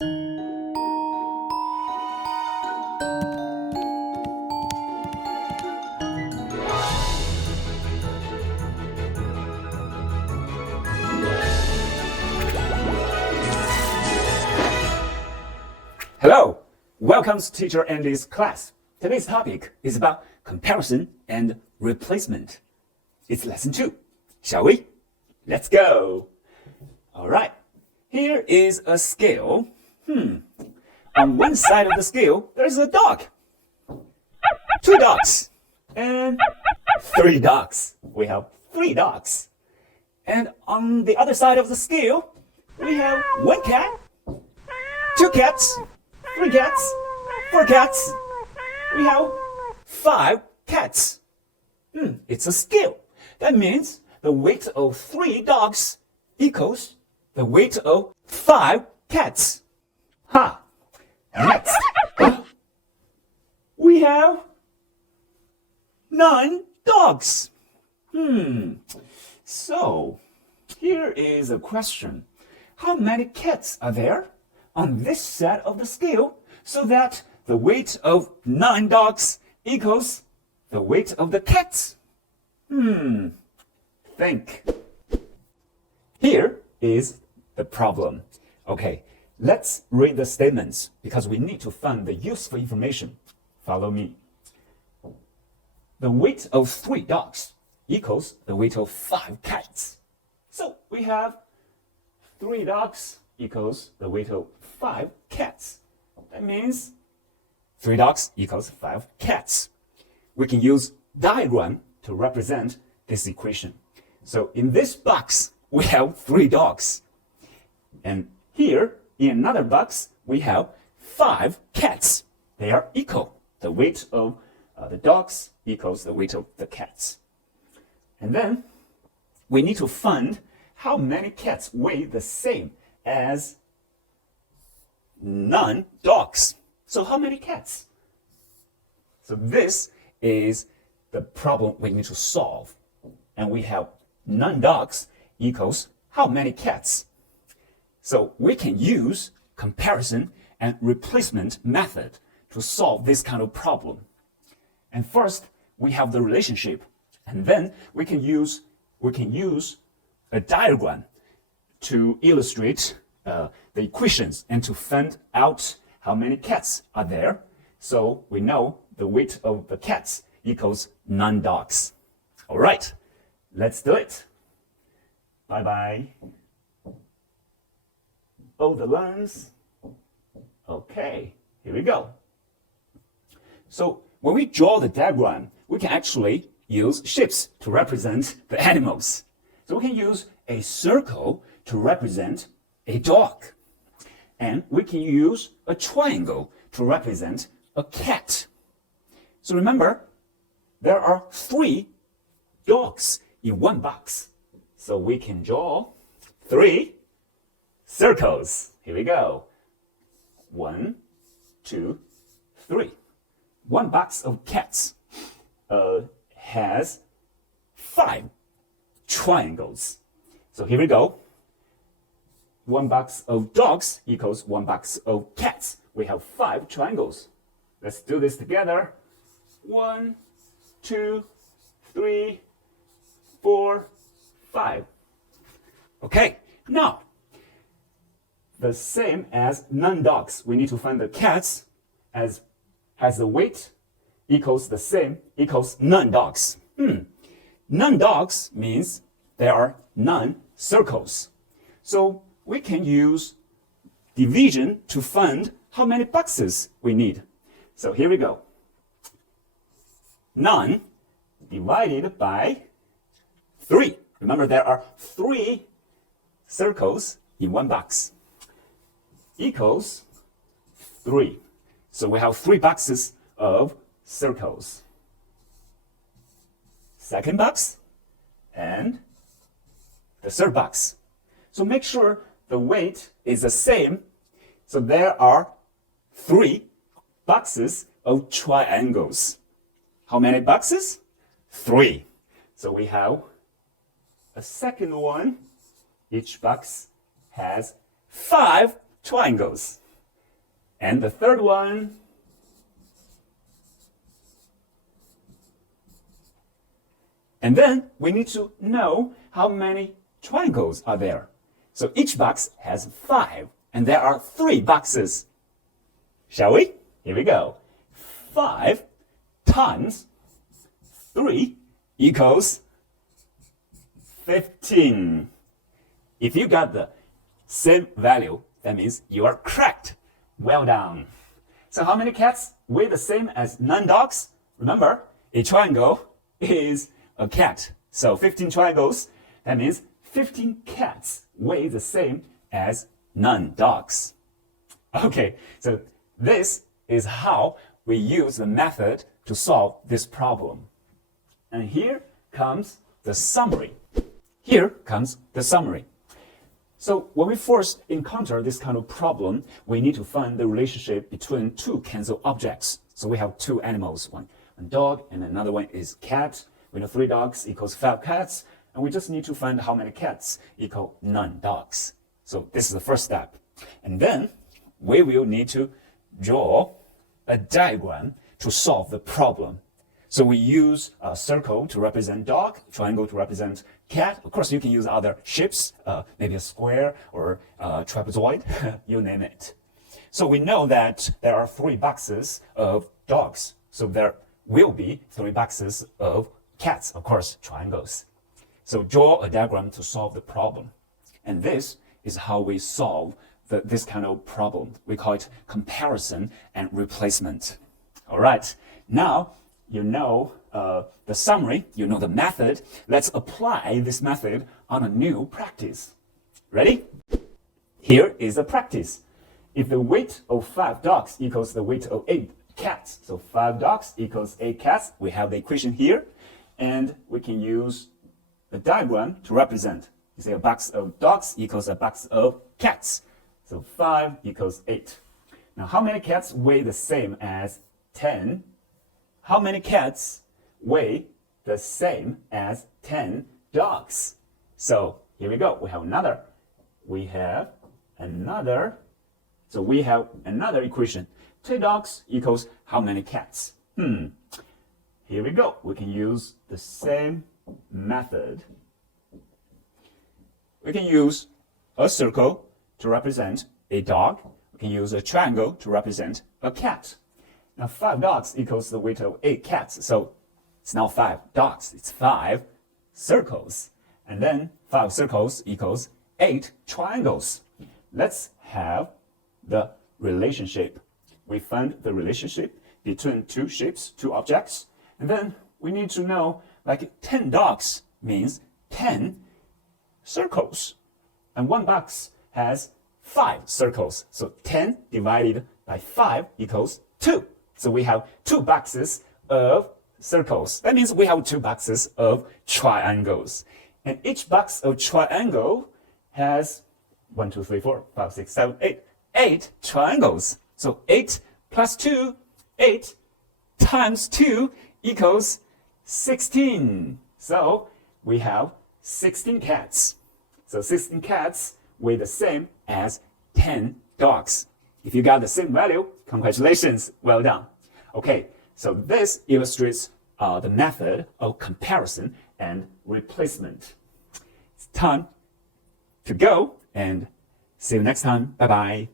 Hello, welcome to Teacher Andy's class. Today's topic is about comparison and replacement. It's lesson 2, shall we? Let's go. All right, here is a scale. On one side of the scale, there's a dog. 2 dogs and 3 dogs. We have 3 dogs. And on the other side of the scale, we have 1 cat, 2 cats, 3 cats, 4 cats. We have 5 cats. It's a scale. That means the weight of 3 dogs equals the weight of 5 cats. Next, we have 9 dogs. So, here is a question. How many cats are there on this side of the scale so that the weight of 9 dogs equals the weight of the cats? Think. Here is the problem. Okay, let's read the statements because we need to find the useful information. Follow me. The weight of 3 dogs equals the weight of 5 cats. So we have 3 dogs equals the weight of 5 cats. That means 3 dogs equals 5 cats. We can use diagram to represent this equation. So in this box, we have 3 dogs. And here, in another box, we have 5 cats. They are equal. The weight of the dogs equals the weight of the cats. And then we need to find how many cats weigh the same as 9 dogs. So how many cats? So this is the problem we need to solve. And we have 9 dogs equals how many cats? So we can use comparison and replacement method to solve this kind of problem. And first, we have the relationship. And then we can use a diagram to illustrate the equations and to find out how many cats are there. So we know the weight of the cats equals 9 dogs. All right, let's do it. Bye-bye. Oh, the lines. Okay, here we go. So when we draw the diagram, we can actually use shapes to represent the animals. So we can use a circle to represent a dog. And we can use a triangle to represent a cat. So remember, there are 3 dogs in one box. So we can draw 3 circles. Here we go. 1, 2, 3. One box of cats has 5 triangles. So here we go. One box of dogs equals one box of cats. We have 5 triangles. Let's do this together. 1, 2, 3, 4, 5. Okay, now, the same as 9 dogs, we need to find the cats as the weight equals the same equals 9 dogs. 9 dogs means there are 9 circles. So we can use division to find how many boxes we need. So here we go. 9 divided by 3. Remember, there are 3 circles in one box. Equals 3. So we have 3 boxes of circles. Second box and the third box. So make sure the weight is the same. So there are 3 boxes of triangles. How many boxes? 3. So we have a second one. Each box has 5 triangles. And the third one. And then we need to know how many triangles are there. So each box has 5, and there are 3 boxes. Shall we? Here we go. 5 times 3 equals 15. If you got the same value, that means you are correct. Well done. So how many cats weigh the same as 9 dogs? Remember, a triangle is a cat. So 15 triangles, that means 15 cats weigh the same as 9 dogs. Okay, so this is how we use the method to solve this problem. And here comes the summary. Here comes the summary. So when we first encounter this kind of problem, we need to find the relationship between 2 cancel objects. So we have 2 animals, one dog and another one is cat. We know 3 dogs equals 5 cats, and we just need to find how many cats equal 9 dogs. So this is the first step. And then we will need to draw a diagram to solve the problem. So we use a circle to represent dog, triangle to represent cat. Of course, you can use other shapes, maybe a square or a trapezoid, you name it. So we know that there are 3 boxes of dogs. So there will be 3 boxes of cats, of course, triangles. So draw a diagram to solve the problem. And this is how we solve this kind of problem. We call it comparison and replacement. All right, now you know the summary, you know the method. Let's apply this method on a new practice. Ready? Here is a practice. If the weight of 5 dogs equals the weight of 8 cats, so 5 dogs equals 8 cats, we have the equation here, and we can use a diagram to represent. You say a box of dogs equals a box of cats. So 5 equals 8. Now, how many cats weigh the same as 10? How many cats weigh the same as 10 dogs? So here we go. We have another. So we have another equation. 2 dogs equals how many cats? Here we go. We can use the same method. We can use a circle to represent a dog. We can use a triangle to represent a cat. Now 5 dogs equals the weight of 8 cats. So it's now 5 dogs. It's 5 circles. And then 5 circles equals 8 triangles. Let's have the relationship. We find the relationship between 2 shapes, 2 objects. And then we need to know, like 10 dogs means 10 circles. And 1 box has 5 circles. So 10 divided by 5 equals 2. So we have 2 boxes of circles. That means we have 2 boxes of triangles. And each box of triangle has 1, 2, 3, 4, 5, 6, 7, 8. 8 triangles. So 8 plus 2, 8 times 2 equals 16. So we have 16 cats. So 16 cats weigh the same as 10 dogs. If you got the same value, congratulations, well done. Okay, so this illustrates the method of comparison and replacement. It's time to go, and see you next time. Bye-bye.